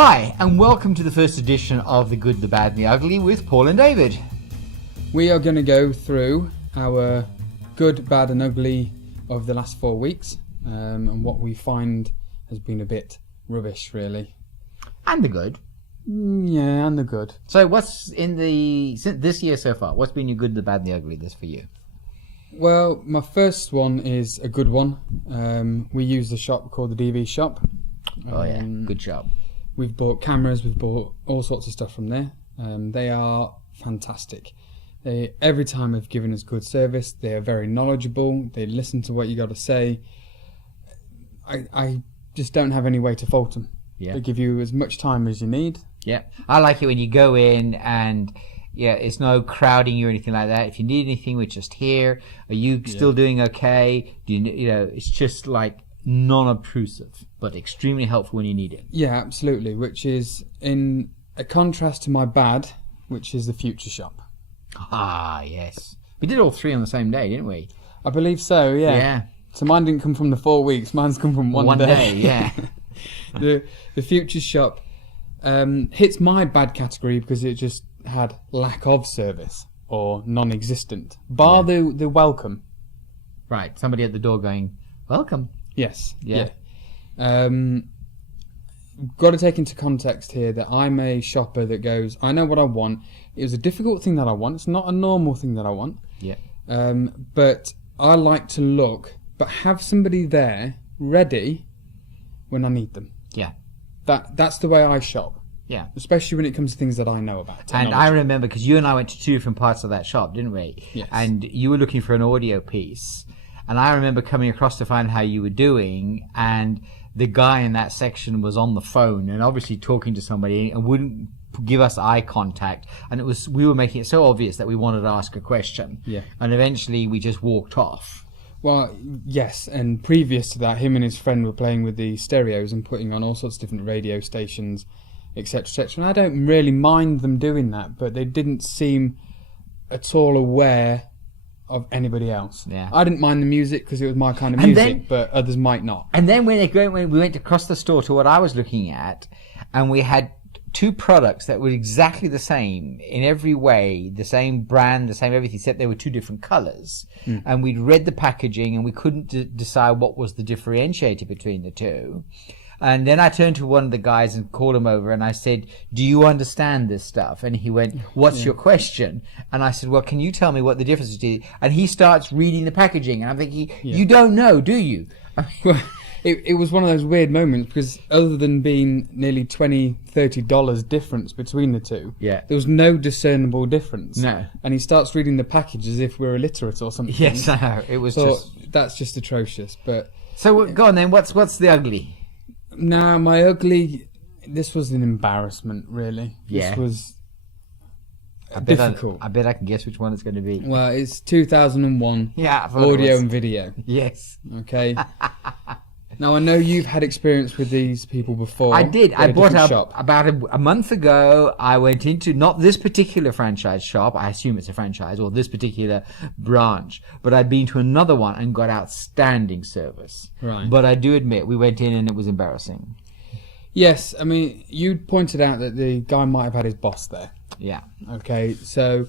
Hi, and welcome to the first edition of The Good, the Bad, and the Ugly with Paul and David. We are going to go through our good, bad, and ugly of the last 4 weeks, and what we find has been a bit rubbish, really. And the good. Yeah, and the good. So what's in this year so far? What's been your good, the bad, and the ugly this for you? Well, my first one is a good one. We use the shop called the DV Shop. Oh yeah, good job. We've bought cameras, we've bought all sorts of stuff from there. They are fantastic. They every time have given us good service. They are very knowledgeable. They listen to what you got to say. I just don't have any way to fault them. Yeah. They give you as much time as you need. Yeah, I like it when you go in and it's no crowding you or anything like that. If you need anything, we're just here. Are you still doing okay? Do you know? It's just like non-obtrusive, but extremely helpful when you need it. Yeah, absolutely. Which is in a contrast to my bad, which is the Future Shop. Ah, yes. We did all three on the same day, didn't we? I believe so. Yeah. Yeah. So mine didn't come from the 4 weeks. Mine's come from one day. Yeah. The Future Shop hits my bad category because it just had lack of service or non-existent. Bar the welcome. Right. Somebody at the door going, welcome. Yes. Yeah. Got to take into context here that I'm a shopper that goes, I know what I want. It was a difficult thing that I want. It's not a normal thing that I want. Yeah. But I like to look, but have somebody there ready when I need them. Yeah. That's the way I shop. Yeah. Especially when it comes to things that I know about. And I remember, because you and I went to two different parts of that shop, didn't we? Yes. And you were looking for an audio piece. And I remember coming across to find how you were doing, and the guy in that section was on the phone and obviously talking to somebody and wouldn't give us eye contact. And we were making it so obvious that we wanted to ask a question. Yeah. And eventually we just walked off. Well, yes, and previous to that, him and his friend were playing with the stereos and putting on all sorts of different radio stations, etc., etc. And I don't really mind them doing that, but they didn't seem at all aware of anybody else. Yeah. I didn't mind the music because it was my kind of music, but others might not. And then when we went across the store to what I was looking at, and we had two products that were exactly the same in every way, the same brand, the same everything, except they were two different colors. And we'd read the packaging and we couldn't decide what was the differentiator between the two. And then I turned to one of the guys and called him over and I said, do you understand this stuff? And he went, what's your question? And I said, well, can you tell me what the difference is? And he starts reading the packaging and I'm thinking, you don't know, do you? Well, it was one of those weird moments because other than being nearly $20, $30 difference between the two, there was no discernible difference. No. And he starts reading the package as if we're illiterate or something. Yes, I know. It was that's just atrocious. But so go on then. What's the ugly? Nah, my ugly. This was an embarrassment, really. Yeah. This was difficult. I bet I can guess which one it's going to be. Well, it's 2001. Yeah, audio and video. Yes. Okay. Now, I know you've had experience with these people before. I did. I bought shop. about a month ago. I went into not this particular franchise shop. I assume it's a franchise or this particular branch. But I'd been to another one and got outstanding service. Right. But I do admit, we went in and it was embarrassing. Yes. I mean, you pointed out that the guy might have had his boss there. Yeah. Okay. So,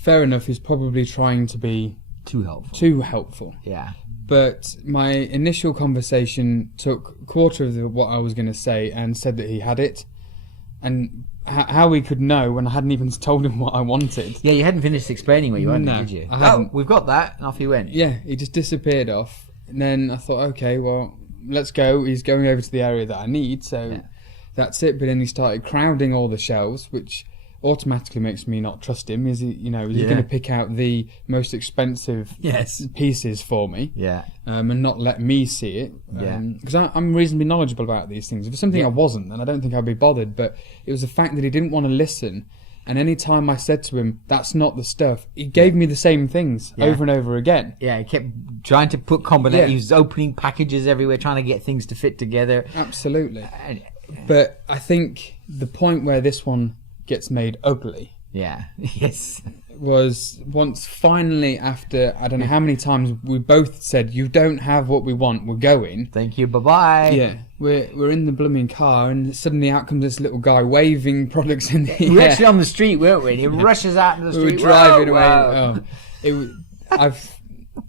fair enough. He's probably trying to be too helpful. Yeah. But my initial conversation took a quarter of what I was going to say and said that he had it. And how he could know when I hadn't even told him what I wanted. Yeah, you hadn't finished explaining what you wanted, did you? I hadn't. Oh, we've got that. And off he went. Yeah, he just disappeared off. And then I thought, okay, well, let's go. He's going over to the area that I need, so that's it. But then he started crowding all the shelves, which automatically makes me not trust him. Is he going to pick out the most expensive pieces for me? Yeah. And not let me see it. Because I'm reasonably knowledgeable about these things. If it's something I wasn't, then I don't think I'd be bothered. But it was the fact that he didn't want to listen. And any time I said to him, that's not the stuff, he gave me the same things over and over again. Yeah, he kept trying to put combinations. He was opening packages everywhere, trying to get things to fit together. Absolutely. But I think the point where this one gets made ugly Yeah. Yes. was once finally, after I don't know how many times we both said, you don't have what we want, we're going. Thank you. Bye-bye. Yeah, we're in the blooming car, and suddenly out comes this little guy waving products in the We were air. actually on the street, weren't we? And he rushes out in the We street. were driving Whoa, away. whoa. Oh,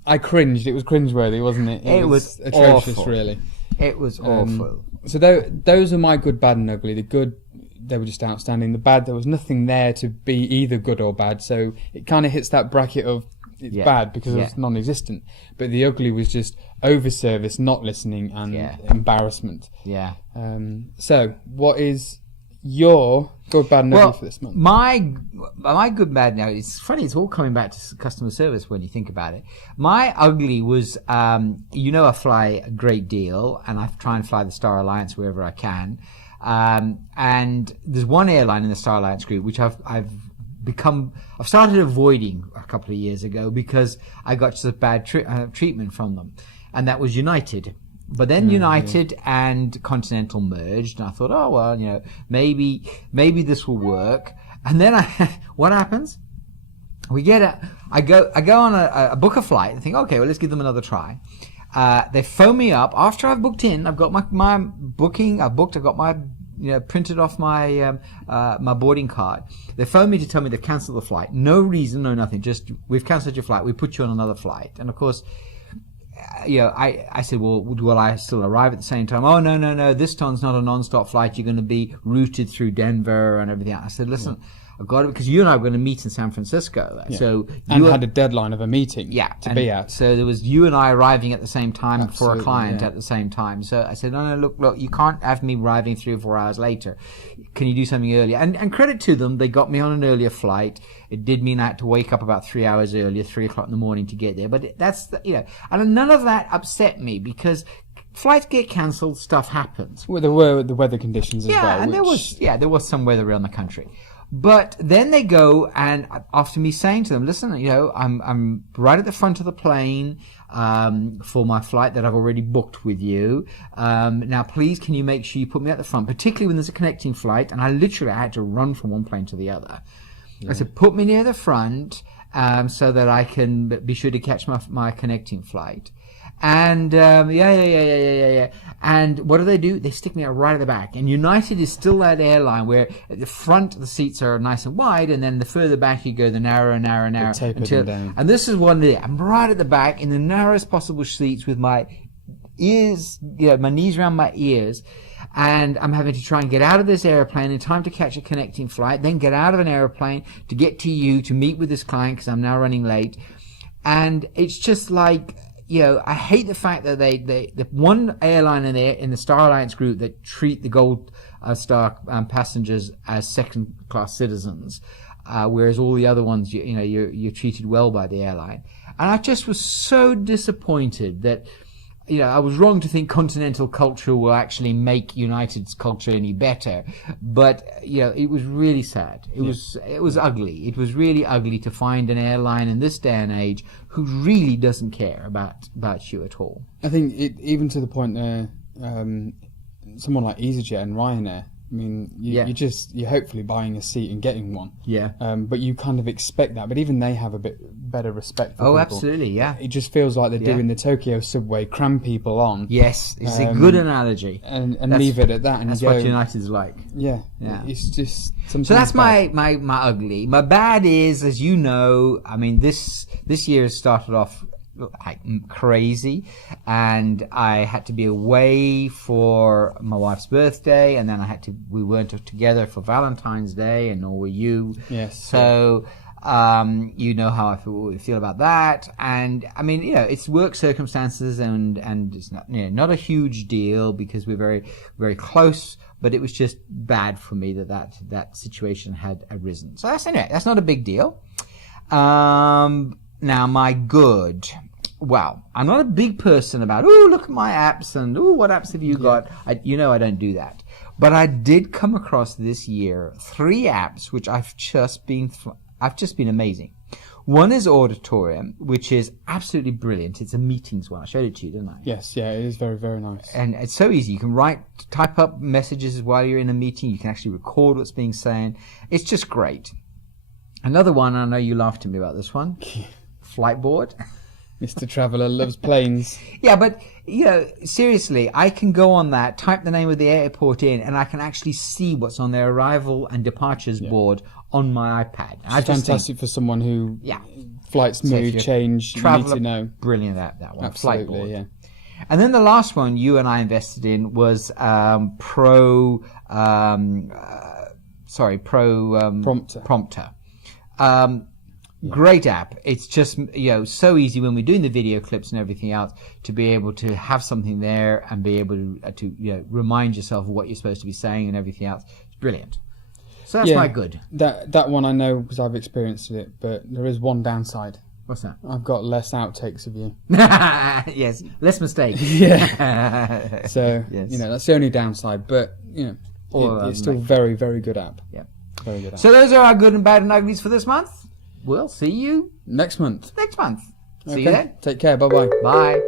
I cringed. It was cringeworthy, wasn't it? It was atrocious, awful. really. It was awful. So those are my good, bad, and ugly. The good, they were just outstanding. The bad, there was nothing there to be either good or bad. So it kind of hits that bracket of it's bad because it was non-existent. But the ugly was just over-service, not listening, and embarrassment. Yeah. So what is your good, bad, and ugly for this month? My good, bad, now, it's funny, it's all coming back to customer service when you think about it. My ugly was, I fly a great deal, and I try and fly the Star Alliance wherever I can. And there's one airline in the Star Alliance group which I've started avoiding a couple of years ago because I got such bad treatment from them, and that was United. But then United and Continental merged, and I thought, oh well, maybe this will work. And then what happens? I go on a book a flight and think, okay, well, let's give them another try. They phone me up after I've booked in. I've got my booking. I've got my printed off my my boarding card. They phone me to tell me they've cancelled the flight. No reason, no nothing. Just, we've cancelled your flight. We put you on another flight. And of course, I said, well, will I still arrive at the same time? Oh, no. This time's not a non-stop flight. You're going to be routed through Denver and everything. I said, listen, I've got it because you and I were going to meet in San Francisco. Yeah. So you had a deadline of a meeting to be at. So there was you and I arriving at the same time for a client at the same time. So I said, no, look, you can't have me arriving 3 or 4 hours later. Can you do something earlier? And credit to them, they got me on an earlier flight. It did mean I had to wake up about 3 hours earlier, 3 o'clock in the morning to get there. But that's, and none of that upset me because flights get cancelled, stuff happens. Well, there were the weather conditions as well. Yeah, and there was some weather around the country. But then they go, and after me saying to them, listen, I'm right at the front of the plane for my flight that I've already booked with you. Now, please, can you make sure you put me at the front, particularly when there's a connecting flight? And I had to run from one plane to the other. I said, put me near the front so that I can be sure to catch my connecting flight. And And what do? They stick me right at the back. And United is still that airline where at the front the seats are nice and wide, and then the further back you go, the narrower and narrower and narrower. Until down. And this is one there. I'm right at the back in the narrowest possible seats with my ears, my knees around my ears. And I'm having to try and get out of this airplane in time to catch a connecting flight, then get out of an airplane to get to you to meet with this client because I'm now running late. And it's just like, I hate the fact that the one airline in the Star Alliance group that treat the Gold Star passengers as second-class citizens, whereas all the other ones, you're treated well by the airline. And I just was so disappointed that, I was wrong to think Continental culture will actually make United's culture any better, but it was really sad. It was ugly. It was really ugly to find an airline in this day and age who really doesn't care about you at all. I think even to the point there, someone like EasyJet and Ryanair. I mean, you're hopefully buying a seat and getting one. Yeah. But you kind of expect that. But even they have a bit better respect for people. Oh, absolutely, yeah. It just feels like they're doing the Tokyo subway, cram people on. Yes, it's a good analogy. And leave it at that. And that's you go, what United's like. Yeah. It's just something. So that's my ugly. My bad is, as you know, I mean, this year has started off like crazy, and I had to be away for my wife's birthday, and then we weren't together for Valentine's Day, and nor were you. Yes. So you know how I feel about that, and I mean, it's work circumstances, and it's not a huge deal because we're very, very close, but it was just bad for me that situation had arisen. So that's not a big deal. Now, my good. Well, I'm not a big person about, look at my apps and, what apps have you got? I don't do that. But I did come across this year 3 apps which I've just been amazing. One is Auditorium, which is absolutely brilliant. It's a meetings one. I showed it to you, didn't I? Yes, it is very, very nice. And it's so easy. You can type up messages while you're in a meeting. You can actually record what's being said. It's just great. Another one, I know you laughed at me about this one. Flightboard. Mr. Traveller loves planes. Yeah, but, you know, seriously, I can go on that, type the name of the airport in, and I can actually see what's on their arrival and departures board on my iPad. It's fantastic for someone who flights move, change, you need to know. Brilliant that one. Absolutely, Flightboard. yeah. And then the last one you and I invested in was Prompter. Great app. It's just, you know, so easy when we're doing the video clips and everything else to be able to have something there and be able to you know, remind yourself of what you're supposed to be saying and everything else. It's brilliant. So that's my good. That one I know because I've experienced it, but there is one downside. What's that? I've got less outtakes of you. Yes, less mistakes. Yeah. So, you know, that's the only downside, but, you know, it's still a very, very good app. Yeah. Very good app. So those are our good and bad and uglies for this month. We'll see you next month. See you then. Take care. Bye-bye. Bye.